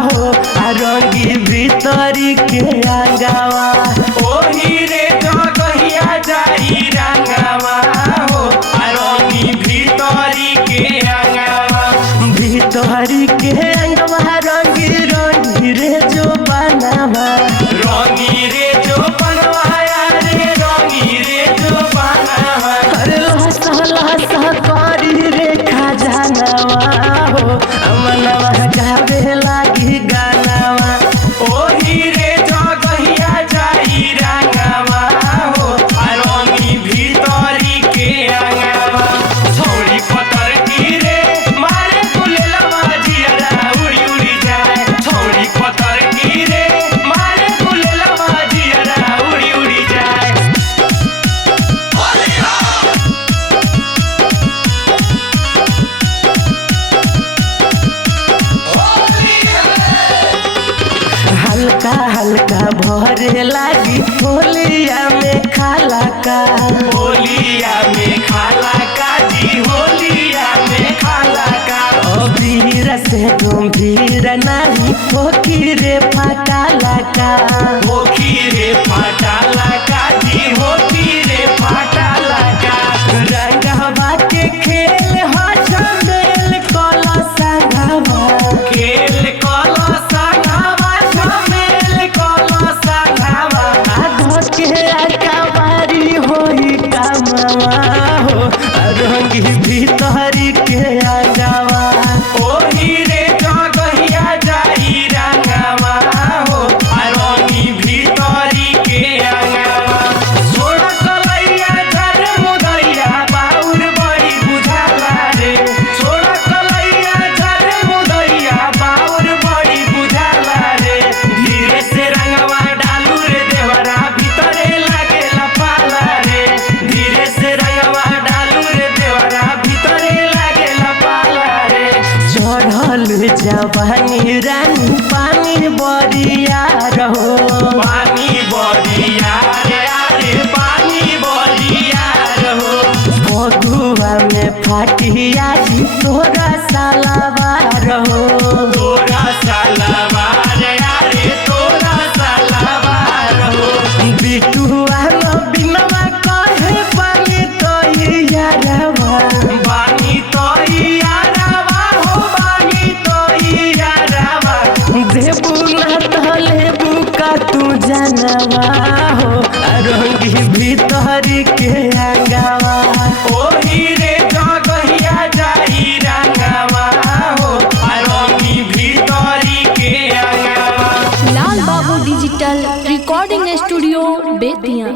रंगी भीतरी के आंगवा ओही रे जगहिया जाई रंगवा हो रंगी भीतरी के आंगवा भीतरी के आंगवा रंगी रंगी रे जो बनवा रंगी रे जो बनवा रे रंगी रे जो बनवा अरे लहसा करी रे खजानवा हो अमनवा गावे लागी गानवा ओही रे जगहिया जाई रंगवा हो रंगी भीतरी के आंगवा छोड़ी पतर की रे मारे गुलेलवा जियरा उड़ी उड़ी जाए छोड़ी पतर की रे मारे गुलेलवा जियरा उड़ी उड़ी जाए हल्का हल्का भरे लागी होलिया में खाला का होलिया में खाला का जी होलिया में खाला का अबीर से गंभीर नहीं होकी रे फटाला का होकी रे फटाला का जी होकी रे फटाला का रंगवा के खेल हो झमेल कला संगवा खेल कला संगवा झमेल कला संगवा आधो के अकबारी होई कामवा हो रंगी भीतरी के आंगवा ओही रे जगहिया जाई रंगवा हो रंगी भीतरी के आंगवा छोड़ कलैया जर मुदैया बाउर बड़ी बुझाला रे छोड़ कलैया जर मुदैया बाउर बड़ी बुझाला रे धीरे से रंगवा डालू रे देवरा भीतरे लागेला पाला रे धीरे से रंगवा डालू रे देवरा भीतरे लागेला पाला रे चढ़ल जवानी रानी पानी बरिया रहो पानी बरिया रे अरे पानी बरिया रहो बगुआ में फाटिया जी तोरा सालावा रहो तोरा सालावा रे अरे तोरा सालावा रहो बिटुआ न बिनवा कहे पानी तो यारवा बानी तो यारवा हो बानी तो यारवा देबू ना तलेबू का तू जानवा हो रंगी भीतरी के आंगवा ओही रे जगहिया जाई रंगवा हो रंगी भीतरी के आंगवा लाल बाबू डिजिटल रिकॉर्डिंग स्टूडियो बेतिया।